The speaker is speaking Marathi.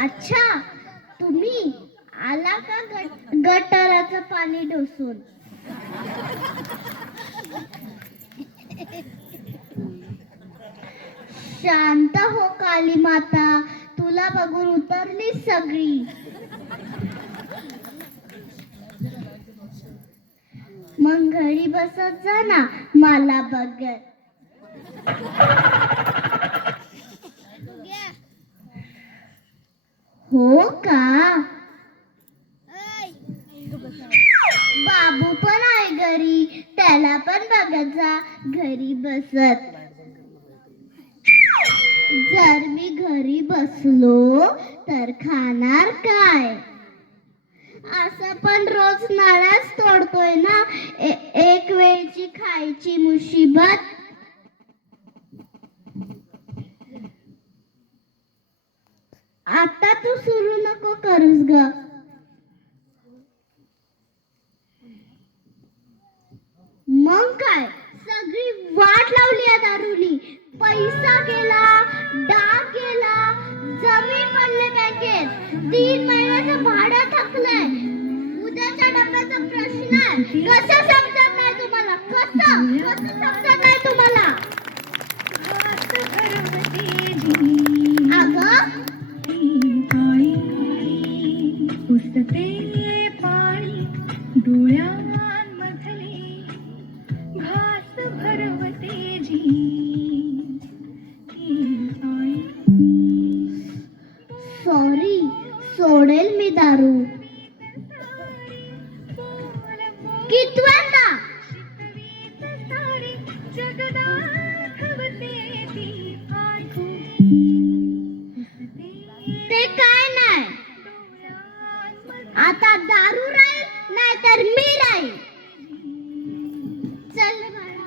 अच्छा, तुम्ही आला का गटाराचं पाणी ढोसून? शांत हो काली माता, तुला बघून उतरली सगळी. मग घरी बसत जा ना मला बघत. हो का? बाबू पण आहे घरी, त्याला पण बघत जा घरी बसत. जर मी घरी बसलो तर खाणार काय? असं पण रोज नारळ तोडतोय ना, एक वेळची खायची मुसीबत. आता तू सुरू नको करूस ग. मग काय, सगळी वाट लावली आहे दारूनी. पैसा गेला, डाग गेला, जमीन पडले बँकेत, 3 महिन्याचं भाडं थकलंय. उद्याच्या डब्याचा प्रश्न आहे. कसं समजत नाही तुम्हाला? कसं समजत नाही तुम्हाला? अगं पुसते पाणी डोळ्यांमधले, घास भरवते जी. सॉरी, सोडेल मी दारू. कितव्यांदा? ते काय नाही, आता दारू राहील नाही तर मी राहील. चल बाळा.